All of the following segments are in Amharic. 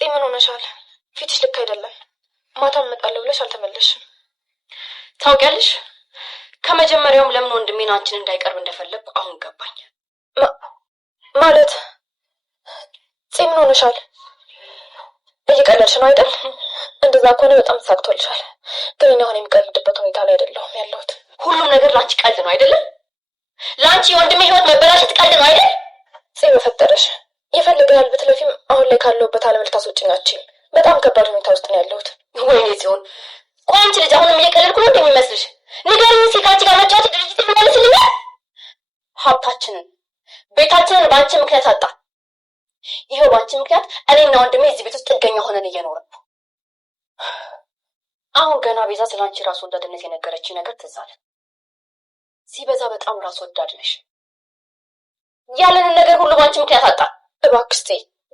ምን ሆነሻል? ፊትሽ ልክ አይደለም። ማታ እመጣለሁ ብለሽ አልተመለስሽም። ታውቂያለሽ ከመጀመሪያውም ለምን ወንድሜን አንቺን እንዳይቀርብ እንደፈለግኩ አሁን ገባኝ። ማለት ምን ሆነሻል? እየቀለድሽ ነው አይደል? እንደዛ ከሆነ በጣም ተሳክቶልሻል። ግን እኔ አሁን የሚቀልድበት ሁኔታ ላይ አይደለሁም ያለሁት። ሁሉም ነገር ላንቺ ቀልድ ነው አይደለም? ላንቺ የወንድሜ ህይወት መበላሸት ቀልድ ነው አይደል? በፈጠረሽ ይፈልጋል ብትለፊም አሁን ላይ ካለሁበት ዓለም ልታስወጪኝ አትችይም። በጣም ከባድ ሁኔታ ውስጥ ነው ያለሁት። ወይኔ ሲሆን ቆይ አንቺ ልጅ አሁንም እየቀለድኩ ነው እንደሚመስልሽ? ንገሪኝ እስኪ ከአንቺ ጋር መጫወት ድርጅት ይመለስልኛል? ሀብታችንን ቤታችንን በአንቺ ምክንያት አጣ። ይሄው በአንቺ ምክንያት እኔና ወንድሜ እዚህ ቤት ውስጥ ጥገኛ ሆነን እየኖርን ነው። አሁን ገና ቤዛ ስላንቺ ራስ ወዳድነት የነገረችኝ ነገር ትዝ አለ። ሲበዛ በጣም ራስ ወዳድ ነሽ። ያለንን ነገር ሁሉ በአንቺ ምክንያት አጣ። እባክሽ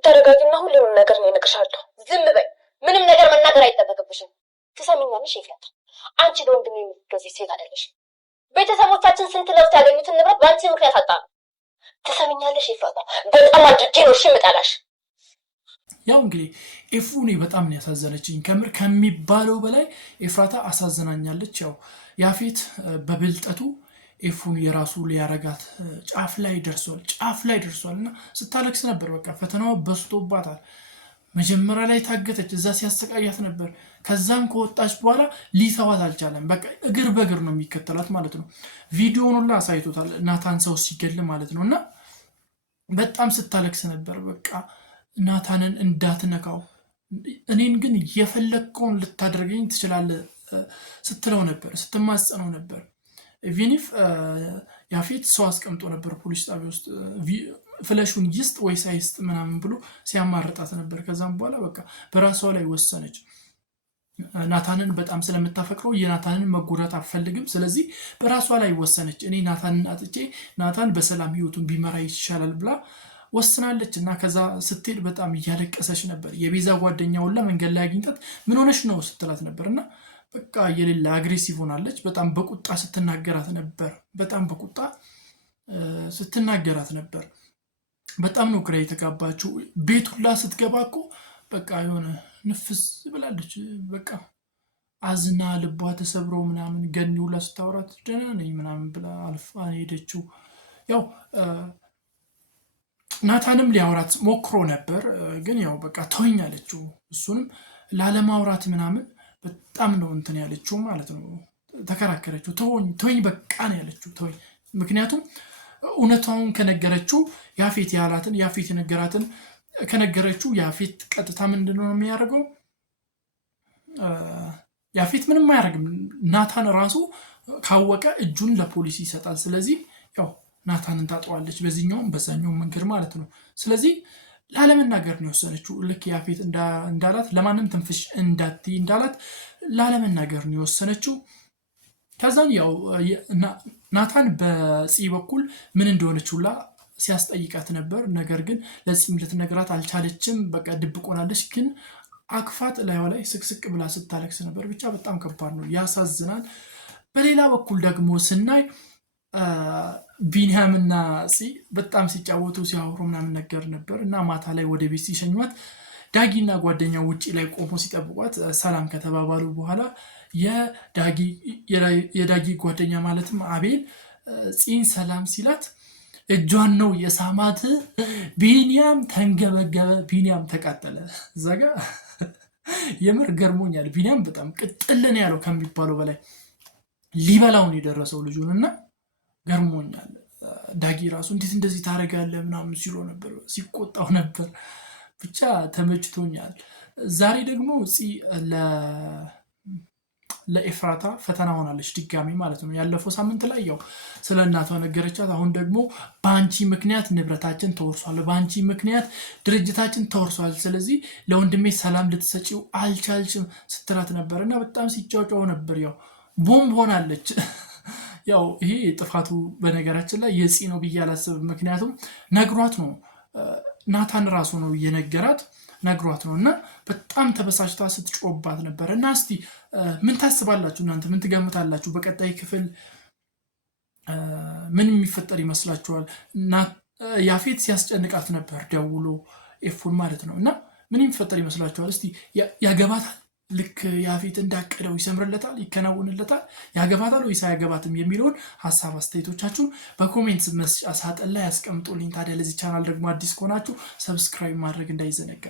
ተረጋጊና ሁሉንም ነገር ነው እነግርሻለሁ። ዝም በይ። ምንም ነገር መናገር አይጠበቅብሽም። ትሰሚኛለሽ ይፍያት? አንቺ ለወንድሜ የምትገዢ ሴት አይደለሽ። ቤተሰቦቻችን ስንት ለውጥ ያገኙትን ንብረት በአንቺ ምክንያት አጣ። ትሰሚኛለሽ ይፍያት? በጣም አድርጌ ነው የምጠላሽ። ያው እንግዲህ ኤፉኔ በጣም ነው ያሳዘነችኝ። ከምር ከሚባለው በላይ ኤፍራታ አሳዝናኛለች። ያው ያፌት በብልጠቱ ኤፉን የራሱ ሊያረጋት ጫፍ ላይ ደርሷል እና ስታለቅስ ነበር። በቃ ፈተናዋ በስቶባታል። መጀመሪያ ላይ ታገተች፣ እዛ ሲያሰቃያት ነበር። ከዛም ከወጣች በኋላ ሊተዋት አልቻለም። በቃ እግር በእግር ነው የሚከተላት ማለት ነው። ቪዲዮውን ሁላ አሳይቶታል ናታን ሰው ሲገል ማለት ነው። እና በጣም ስታለቅስ ነበር። በቃ ናታንን እንዳትነካው፣ እኔን ግን የፈለግከውን ልታደርገኝ ትችላለህ ስትለው ነበር፣ ስትማጸነው ነበር። ቪኒፍ ያፌት ሰው አስቀምጦ ነበር ፖሊስ ጣቢያ ውስጥ ፍለሹን ይስጥ ወይስ አይስጥ ምናምን ብሎ ሲያማርጣት ነበር። ከዛም በኋላ በቃ በራሷ ላይ ወሰነች። ናታንን በጣም ስለምታፈቅረው የናታንን መጎዳት አትፈልግም። ስለዚህ በራሷ ላይ ወሰነች። እኔ ናታንን አጥቼ ናታን በሰላም ህይወቱን ቢመራ ይሻላል ብላ ወስናለች። እና ከዛ ስትሄድ በጣም እያለቀሰች ነበር። የቤዛ ጓደኛውን ለመንገድ ላይ አግኝታት ምን ሆነሽ ነው ስትላት ነበርና በቃ የሌላ አግሬሲቭ ሆናለች። በጣም በቁጣ ስትናገራት ነበር። በጣም ነው ግራ የተጋባችው። ቤት ሁላ ስትገባ እኮ በቃ የሆነ ንፍስ ብላለች። በቃ አዝና ልቧ ተሰብሮ ምናምን ገኒ ሁላ ስታወራት ደህና ነኝ ምናምን ብላ አልፋ ሄደችው። ያው ናታንም ሊያወራት ሞክሮ ነበር፣ ግን ያው በቃ ተወኝ አለችው። እሱንም ላለማውራት ምናምን በጣም ነው እንትን ያለችው ማለት ነው። ተከራከረችው። ተወኝ በቃ ነው ያለችው። ተወኝ ምክንያቱም እውነታውን ከነገረችው ያፌት ያላትን ያፌት የነገራትን ከነገረችው ያፌት ቀጥታ ምንድነው የሚያደርገው? ያፌት ምንም አያደርግም። ናታን ራሱ ካወቀ እጁን ለፖሊስ ይሰጣል። ስለዚህ ያው ናታንን ታጠዋለች በዚህኛውም በዛኛውም መንገድ ማለት ነው። ስለዚህ ላለመናገር ነው የወሰነችው። ልክ ያፌት እንዳላት ለማንም ትንፍሽ እንዳትይ እንዳላት ላለመናገር ነው የወሰነችው። ከዛን ያው ናታን በፂ በኩል ምን እንደሆነች ሁላ ሲያስጠይቃት ነበር። ነገር ግን ለፂም ልትነግራት አልቻለችም። በቃ ድብቅ ሆናለች። ግን አክፋት ላይዋ ላይ ስቅስቅ ብላ ስታለቅስ ነበር። ብቻ በጣም ከባድ ነው፣ ያሳዝናል። በሌላ በኩል ደግሞ ስናይ ቢኒያምና ፂ በጣም ሲጫወቱ ሲያወሩ ምናምን ነገር ነበር እና ማታ ላይ ወደ ቤት ሲሸኟት ዳጊና ጓደኛው ውጪ ላይ ቆሞ ሲጠብቋት ሰላም ከተባባሉ በኋላ የዳጊ ጓደኛ ማለትም አቤል ፂን ሰላም ሲላት እጇን ነው የሳማት። ቢኒያም ተንገበገበ፣ ቢኒያም ተቃጠለ። ዘጋ የምር ገርሞኛል። ቢኒያም በጣም ቅጥልን ያለው ከሚባለው በላይ ሊበላውን የደረሰው ልጁን እና ገርሞኛል። ዳጊ ራሱ እንዴት እንደዚህ ታደርጋለህ ምናምን ሲሎ ነበር፣ ሲቆጣው ነበር። ብቻ ተመችቶኛል። ዛሬ ደግሞ ፂ ለኤፍራታ ፈተና ሆናለች ድጋሚ ማለት ነው። ያለፈው ሳምንት ላይ ያው ስለ እናቷ ነገረቻት። አሁን ደግሞ በአንቺ ምክንያት ንብረታችን ተወርሷል፣ በአንቺ ምክንያት ድርጅታችን ተወርሷል፣ ስለዚህ ለወንድሜ ሰላም ልትሰጪው አልቻልሽም ስትላት ነበር እና በጣም ሲጫጫው ነበር። ያው ቦምብ ሆናለች። ያው ይሄ ጥፋቱ በነገራችን ላይ የፂ ነው ብዬ አላስብም። ምክንያቱም ነግሯት ነው፣ ናታን ራሱ ነው የነገራት፣ ነግሯት ነው እና በጣም ተበሳጭታ ስትጮባት ነበር። እና እስቲ ምን ታስባላችሁ እናንተ? ምን ትገምታላችሁ? በቀጣይ ክፍል ምን የሚፈጠር ይመስላችኋል? ያፌት ሲያስጨንቃት ነበር ደውሎ ኤፉን ማለት ነው። እና ምን የሚፈጠር ይመስላችኋል? እስቲ ያገባታል? ልክ ያፌት እንዳቀደው ይሰምርለታል፣ ይከናውንለታል? ያገባታል ወይስ አያገባትም የሚለውን ሀሳብ አስተያየቶቻችሁን በኮሜንት መስጫ ሳጥን ላይ ያስቀምጡልኝ። ታዲያ ለዚህ ቻናል ደግሞ አዲስ ከሆናችሁ ሰብስክራይብ ማድረግ እንዳይዘነጋ።